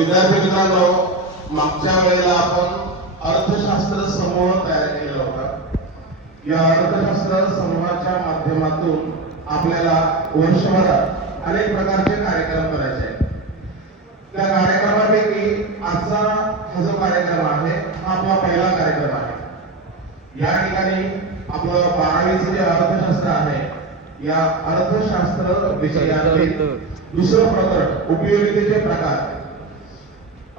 विद्यार्थी मित्रांनो, मागच्या वेळेला आपण अर्थशास्त्र समूह तयार केलेला होता. या अर्थशास्त्र समूहाच्या माध्यमातून आपल्याला वर्षभरात अनेक प्रकारचे कार्यक्रम करायचे आहेत. त्या कार्यक्रमापैकी आजचा हा जो कार्यक्रम आहे हा आपला पहिला कार्यक्रम आहे. या ठिकाणी आपलं 12वीचं जे अर्थशास्त्र आहे, या अर्थशास्त्र विषयातील दुसरं प्रकरण उपयोगितेचे प्रकार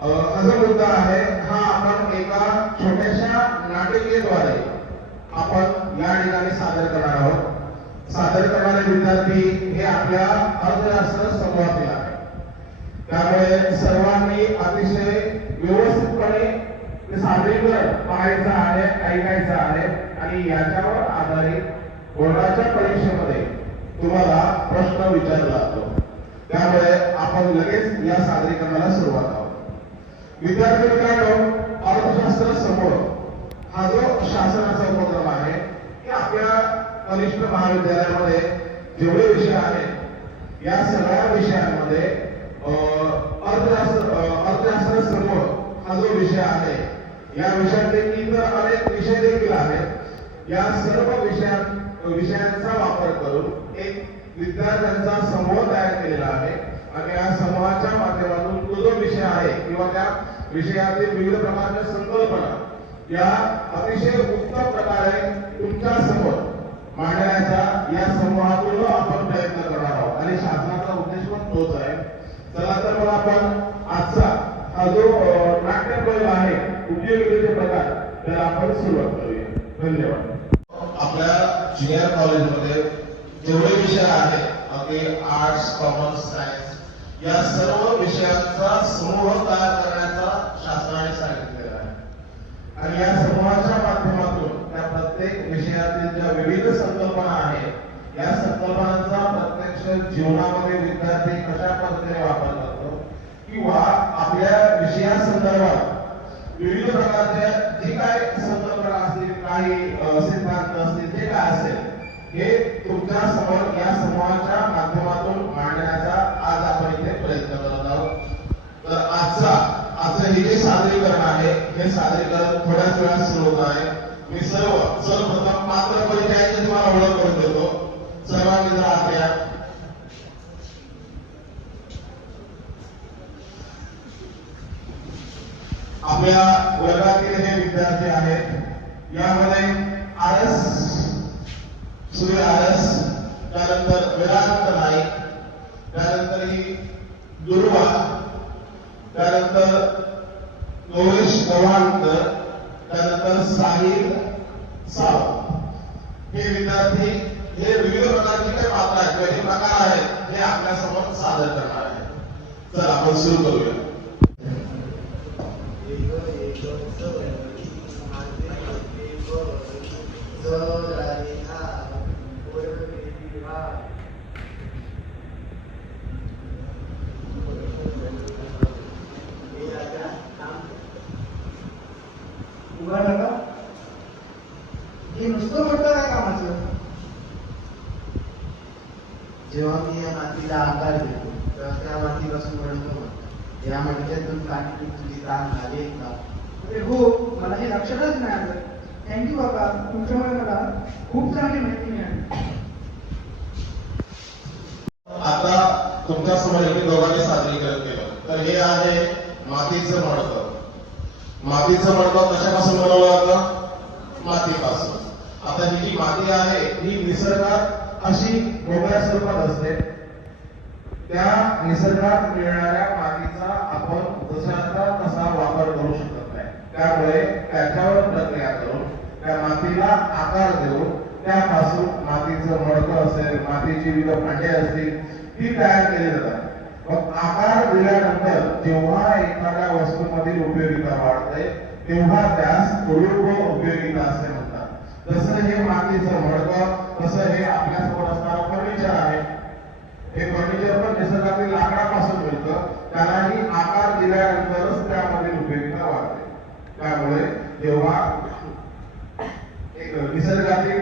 हा जो मुद्दा आहे हा आपण एका छोट्याशा नाटिकेद्वारे आपण या ठिकाणी सादर करणार आहोत. सादर करणारे विद्यार्थी हे आपल्या अर्थशास्त्र समूहातील आहेत. त्यामुळे सर्वांनी अतिशय व्यवस्थितपणे ते सादरीकरण पाहायचं आहे, ऐकायचं आहे आणि याच्यावर आधारित बोर्डाच्या परीक्षेमध्ये तुम्हाला प्रश्न विचारला जातो. त्यामुळे आपण लगेच या सादरीकरणाला सुरुवात आहोत. विद्यार्थी मित्रांनो, अर्थशास्त्र समूह हा जो शासनाचा उपक्रम आहे की आपल्या कनिष्ठ महाविद्यालयामध्ये जेवढे विषय आहेत या सगळ्या विषयांमध्ये अर्थशास्त्र समूह हा जो विषय आहे, या विषयापैकी इतर अनेक विषय देखील आहेत. या सर्व विषयांचा वापर करून एक विद्यार्थ्यांचा समूह तयार केलेला आहे आणि या समूहाच्या माध्यमातून तो जो विषय आहे किंवा त्या विषयातील विविध प्रकारच्या संकल्पना या अतिशय उत्तम प्रकारे तुमच्या समोर मांडण्याचा या समूहातून आपण प्रयत्न करणार आहोत आणि शासनाचा उद्देश पण तोच आहे. चला तर मग आपण आजचा हा जो नाट्यप्रयोग आहे उपयोगितेचे प्रकार त्याला आपण सुरुवात करूया. धन्यवाद. आपल्या ज्युनियर कॉलेजमध्ये जेवढे विषय आहेत अगदी आर्ट्स, कॉमर्स, सायन्स या सर्व विषयांचा समूह तयार करण्याचा शासनाने सांगितलेला आहे आणि या समूहाच्या माध्यमातून त्या प्रत्येक विषयातील ज्या विविध संकल्पना आहेत या संकल्पनांचा प्रत्यक्ष जीवनामध्ये विद्यार्थी कशा पद्धतीने वापर करतो किंवा आपल्या विषयासंदर्भात विविध प्रकारच्या जी काय संकल्पना असतील, काही सिद्धांत असतील, जे काय असेल हे तुमच्या समोर या समूहाच्या माध्यमातून मांडण्याचा आज आपण इथे प्रयत्न करत आहोत. तर आजचं हे जे सादरीकरण आहे हे सादरीकरण थोड्याच वेळात सुरू होत आहे. मी सर्वप्रथम पात्र परिचयाची तुम्हाला ओळख करून देतो. सर्वांनी जर आपल्या आपल्या वर्गातील हे विद्यार्थी आहेत. यामध्ये आरस, सूर्य आरस, त्यानंतर वेदांत नाईक, त्यानंतर ही दुर्वा, त्यानंतर गौरेश गव्हाणकर, त्यानंतर साहिल सावंत हे विद्यार्थी हे विविध प्रकारची काही पात्र आहेत किंवा जे प्रकार आहेत हे आपल्या समोर सादर करणार आहेत. चला आपण सुरू करूया. हे नुसतं म्हटलं काय कामाचं? जेव्हा मी या मातीला आकार देतो तेव्हा त्या मातीपासून म्हणतो या मडक्यातून काठी तुझी ताण झाली का? अरे हो, मला हे लक्षातच नाही आलं. थँक्यू बाबा, तुमच्यामुळे मला खूप चांगली माहिती मिळाली. आता तुमच्या समोर मी दोघांनी सादरीकरण केलं. तर हे आहे मातीचं मडकं. मातीचं मडकं कशापासून बनवलं जातं? मातीपासून. आता ही जी माती आहे ही निसर्गात अशी मोकळ्या स्वरूपात असते. त्या निसर्गात मिळणाऱ्या मातीचा आपण जशाचा तसा वापर करू शकत नाही. त्यामुळे त्याच्यावर प्रक्रिया करून त्या मातीला आकार देऊन त्यापासून मातीचं मडकं असेल, मातीची विविध भांडे असतील ती तयार केली जातात. मग आकार दिल्यानंतर जेव्हा एखाद्या वस्तूमधील उपयोगिता वाढते तेव्हा त्यास रूप उपयोगिता असे म्हणतात. जसं हे मातीचं मडकं, तसं हे आपल्यासमोर असणारं फर्निचर आहे. हे फर्निचर पण निसर्गातील लाकडापासून मिळतं. त्यालाही आकार दिल्यानंतरच त्यामधील उपयोगिता वाढते. त्यामुळे जेव्हा निसर्गातील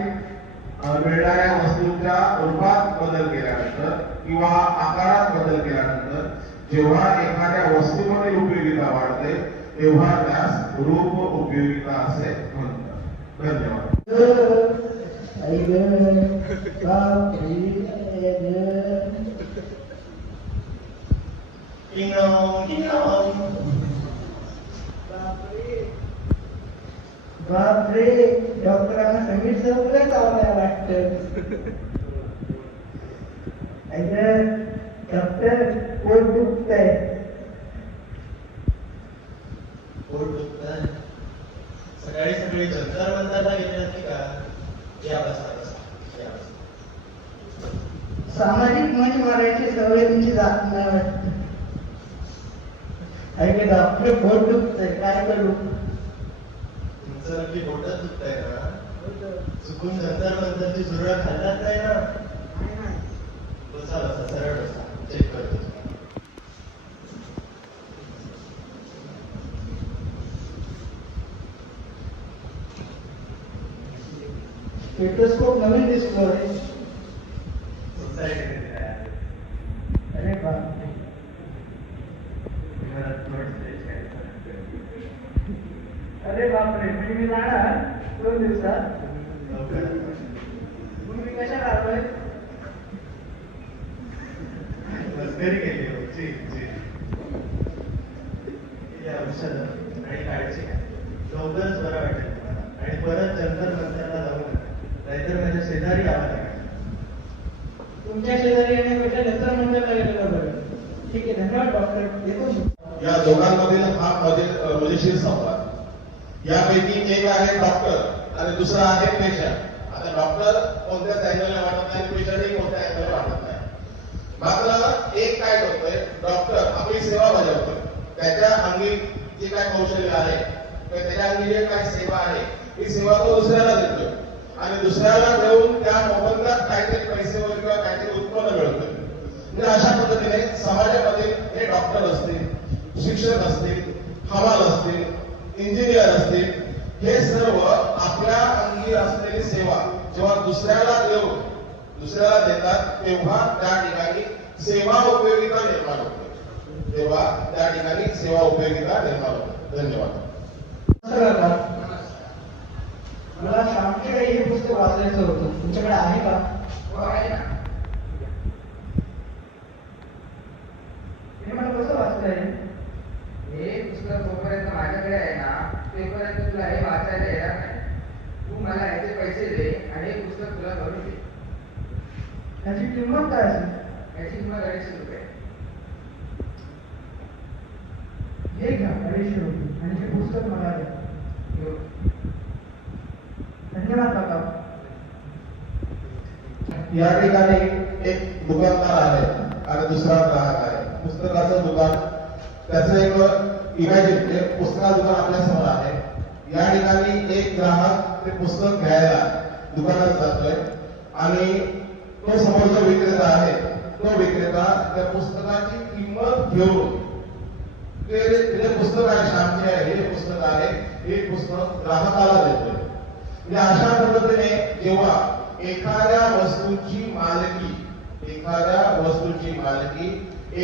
मिळणाऱ्या वस्तूंच्या रूपात बदल केल्यानंतर किंवा आकारात बदल केल्यानंतर जेव्हा एखाद्या वस्तूमध्ये उपयोग तेव्हा त्यास रूप उपयोगिता असे म्हणतात. धन्यवाद. बापरे, डॉक्टरांना संगीत सगळंच आवडायला वाटतं. डॉक्टर पोट दुखतंय. पोट दुखतं. सकाळी सकाळी जंतर मंतरला गेले होते का? या बसा बसा, या बसा. सामाजिक मंच मारायची सवय तुमची जात नाही वाटत. ऐके डॉक्टर पोट दुखतंय, काय करू? तुमचं नक्की पोटच दुखतंय ना? चुकून जंतर मंतरची झुरळ खाल्लात नाही ना? बसा बसा, सरळ बसा, चेक करतो. स्टेथोस्कोप नवीन दिसतोय. अरे बापरे. अरे बापरे, म्हणजे मी जाणार 2 दिवसात. तुम्ही कशाला आलोय? मस्करी केली होती. या औषधं आणि काळजी घ्या. लवकरच बरं वाटेल तुम्हाला. आणि परत जंतर मंतरला जाऊ नका, नाहीतर माझ्या शेजारी यावं लागेल. तुमच्या शेजारी येण्यापेक्षा जंतर मंतरला गेलेलं बरं. ठीक आहे, धन्यवाद डॉक्टर. येतो मी. या दोघांमधील हा मजेशीर संवाद. यापैकी एक आहे डॉक्टर आणि दुसरा आहे पेशंट. आता डॉक्टर कोणत्याच अँगलला वाटत नाही, पेशंटही कोणत्या अँगलला वाटत नाही. मात्र एक काय करतोय, डॉक्टर आपली सेवा बजावतोय. त्याच्या अंगी जे काय कौशल्य आहे किंवा त्याच्या अंगी जे काय सेवा आहे, ही सेवा तो दुसऱ्याला देतोय आणि दुसऱ्याला देऊन त्या मोबदल्यात काहीतरी पैसे वगैरे किंवा काहीतरी उत्पन्न मिळतोय. म्हणजे अशा पद्धतीने समाजामध्ये हे डॉक्टर असतील, शिक्षक असतील, हवाल असतील, इंजिनियर असतील, हे सर्व आपल्या अंगी असलेली सेवा जेव्हा दुसऱ्याला देतात तेव्हा त्या ठिकाणी सेवा उपयोगिता निर्माण होते. धन्यवाद. मला शामकडे हे पुस्तक वाचायचं होतं, तुमच्याकडे आहे का? हे मला कसं वाचता येईल? हे पुस्तक जोपर्यंत माझ्याकडे आहे ना, तेपर्यंत तुला हे वाचायला येणार नाही. तू मला याचे पैसे दे आणि हे पुस्तक तुला भरून दे. त्याची किंमत काय असेल? याची किंमत 250 रुपये. हे घ्या 250 रुपये आणि हे पुस्तक मला द्या. घेऊ. धन्यवाद काका. या ठिकाणी एक दुकानदार आहे आणि दुसरा ग्राहक आहे. पुस्तकाचं दुकान, त्याचं एक इमॅजिन पुस्तकाचं दुकान आपल्या समोर आहे. या ठिकाणी एक ग्राहक ते पुस्तक घ्यायला दुकानात जातोय आणि तो समोरचा विक्रेता आहे, तो विक्रेता त्या पुस्तकाची किंमत घेऊन ते पुस्तक आहे, श्यामचे आहे, हे पुस्तक आहे, हे पुस्तक ग्राहकाला देतोय. म्हणजे अशा पद्धतीने जेव्हा एखाद्या वस्तूची मालकी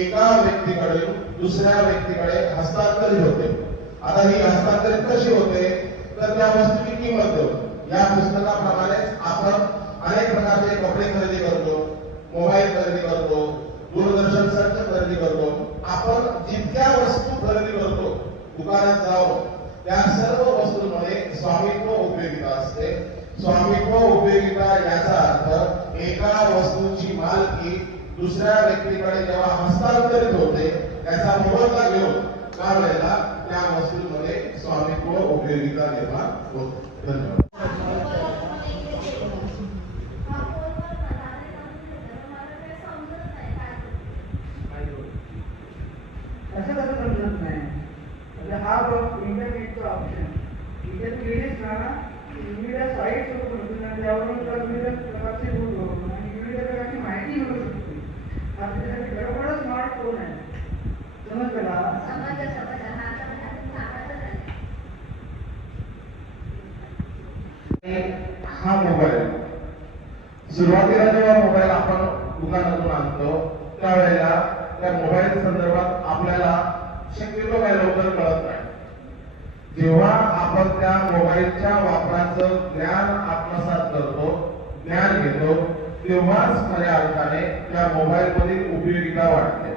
एका व्यक्तीकडून दुसऱ्या व्यक्तीकडे हस्तांतरित होते. आता ही हस्तांतरित कशी होते, तर त्या वस्तूची किंमत देऊन. या पुस्तकाप्रमाणेच आपण अनेक प्रकारचे कपडे खरेदी करतो, मोबाईल खरेदी करतो, दूरदर्शन संच खरेदी करतो. आपण जितक्या वस्तू खरेदी करतो दुकानात जाऊन, त्या सर्व वस्तूंमध्ये स्वामित्व उपयोगिता असते. स्वामित्व उपयोगिता याचा अर्थ एका वस्तूची मालकी दुसऱ्या व्यक्तीकडे जेव्हा हस्तांतरित होते, त्याचा मोबदला घेऊन त्यावेळेला त्या वस्तूंमध्ये स्वामित्व उपयोगिता निर्माण होते. धन्यवाद. असं कसं समजत नाही? म्हणजे हा बघ इंटरनेटचा ऑप्शन. इथे तू गेलीस ना, विविध साईट्स ओपन आणि त्यावरून तुला विविध प्रकारचे रूट ओपन आणि विविध प्रकारची माहिती मिळू शकते. हा त्याच्यासाठी बरोबरच स्मार्टफोन आहे. समजलं का? हा मोबाईल, सुरुवातीला जेव्हा मोबाईल आपण दुकानातून आणतो त्यावेळेला त्या मोबाईल संदर्भात आपल्याला शक्यतो काही लवकर कळत नाही. जेव्हा आपण त्या मोबाईलच्या वापराचं ज्ञान आत्मसात करतो, ज्ञान घेतो, तेव्हाच खऱ्या अर्थाने त्या मोबाईल मधील उपयोगिता वाढते.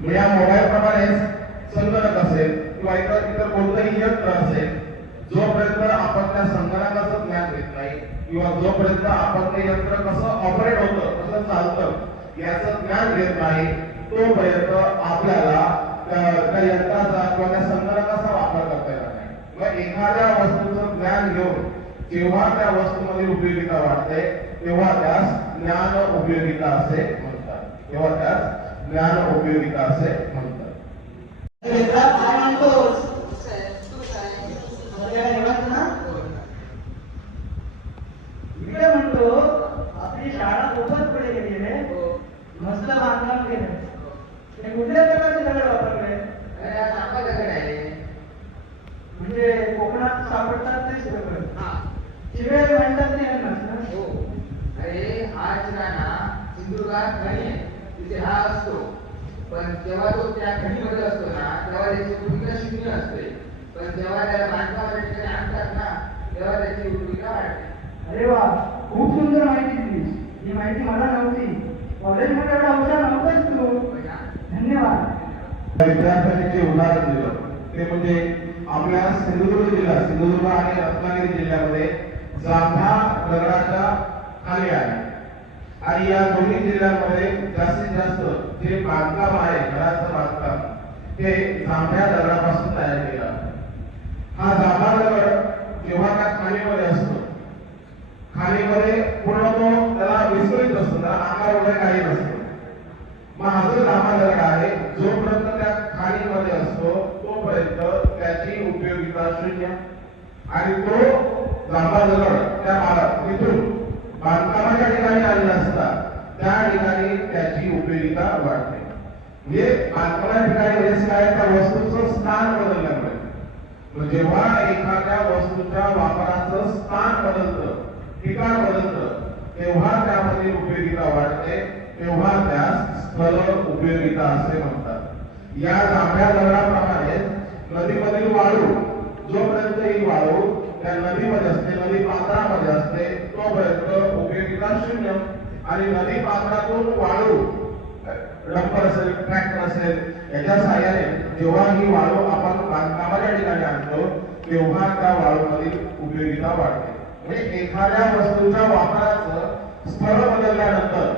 मग या मोबाईल प्रमाणेच संगणक असेल किंवा इतर कोणतंही यंत्र असेल, जोपर्यंत आपण त्या संगणकाचं ज्ञान घेत नाही किंवा जोपर्यंत आपण ते यंत्र कसं ऑपरेट होतं, कसं चालतं याचं ज्ञान घेत नाही, तोपर्यंत आपल्याला त्या यंत्राचा किंवा त्या संगणकाचा वापर करता येणार नाही. मग एखाद्या वस्तूचं ज्ञान घेऊन जेव्हा त्या वस्तूमध्ये उपयोगिता वाढते, तेव्हा त्यास ज्ञान उपयोगिता असे म्हणतात. तेव्हा त्यास ज्ञान उपयोगिता असे म्हणतात. इकडे म्हणतो आपली शाळा खूपच पुढे गेली आहे, मस्त बांधकाम केलं. हे कुठल्या प्रकारचे दगड वापरले? अरे हा चांगला दगड आहे. म्हणजे कोकणात सापडतात तेच दगड. शिवाय म्हणतात ते यांनाच ना? हो. अरे हा चिराणा सिंधुदुर्गात खणी आहे, तिथे हा असतो. पण जेव्हा तो त्या खणीमध्ये असतो ना, तेव्हा त्याची भूमिका शून्य असते. पण जेव्हा त्याला बांधकामाच्या ठिकाणी आणतात ना, तेव्हा त्याची भूमिका वाढते. अरे वा, खूप सुंदर माहिती दिलीस. ही माहिती मला नव्हती. कॉलेजमध्ये एवढा हुशार नव्हताच तू. धन्यवाद. विद्यार्थ्यांनी जे उदाहरण दिलं ते म्हणजे आपल्या सिंधुदुर्ग आणि रत्नागिरी जिल्ह्यामध्ये जांभा दगडाच्या खाली आहे. आणि या दोन्ही जिल्ह्यांमध्ये जास्तीत जास्त जे बांधकाम आहे, घराचं बांधकाम, ते जांभ्या दगडापासून तयार केलं आहे. हा जांभा दगड जेव्हा त्या खाणीमध्ये असतो, खाणीमध्ये पूर्ण तो त्याला विस्कळीत असतो, त्याला आकार वगैरे काही नसतो. मग हा जो जांभा दगड आहे, जोपर्यंत त्या खाणीमध्ये असतो तोपर्यंत त्याची उपयोगिता शून्य. आणि तो जांभा दगड त्या तिथून बांधकामाच्या ठिकाणी आलेला असता, त्या ठिकाणी त्याची उपयोगिता वाढते. म्हणजे बांधकामाच्या ठिकाणी म्हणजे काय, त्या वस्तूचं स्थान बदलल्यामुळे. जेव्हा एखाद्या वस्तूच्या वापराचं स्थान बदलतं, ठिकाण बदलतं, तेव्हा त्यामध्ये उपयोगिता वाढते, तेव्हा त्यास स्थल उपयोगिता असे म्हणतात. या जांभ्या दगडाप्रमाणे नदीमधील वाळू, जोपर्यंत ही वाळू त्या नदीमध्ये असते, नदी पात्रामध्ये असते, तोपर्यंत उपयोगिता शून्य. आणि नदी पात्रातून वाळू, डंपर असेल, ट्रॅक्टर असेल, याच्या साहाय्याने जेव्हा ही वाळू आपण बांधकामाच्या ठिकाणी आणतो, तेव्हा त्या वाळूमधील उपयोगिता वाढते. म्हणजे एखाद्या वस्तूच्या वापराचं स्थळ बदलल्यानंतर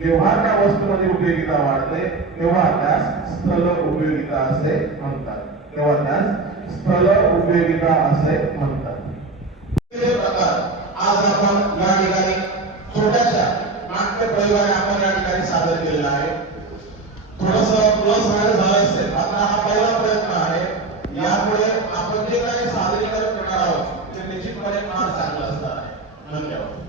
जेव्हा त्या वस्तूमध्ये उपयोगिता वाढते, तेव्हा त्यास स्थल उपयोगिता असे म्हणतात. तेव्हा त्यास स्थल उपयोगिता असे म्हणतात. आज आपण या ठिकाणी छोट्याशा नाट्य प्रयोगाने आपण या ठिकाणी सादर केलेला आहे. थोडस प्लस मायनस झालं असेल, आता हा पहिला प्रयत्न आहे. यामुळे आपण जे काही सादरीकरण करणार आहोत ते निश्चितपणे फार चांगलं असणार आहे. धन्यवाद.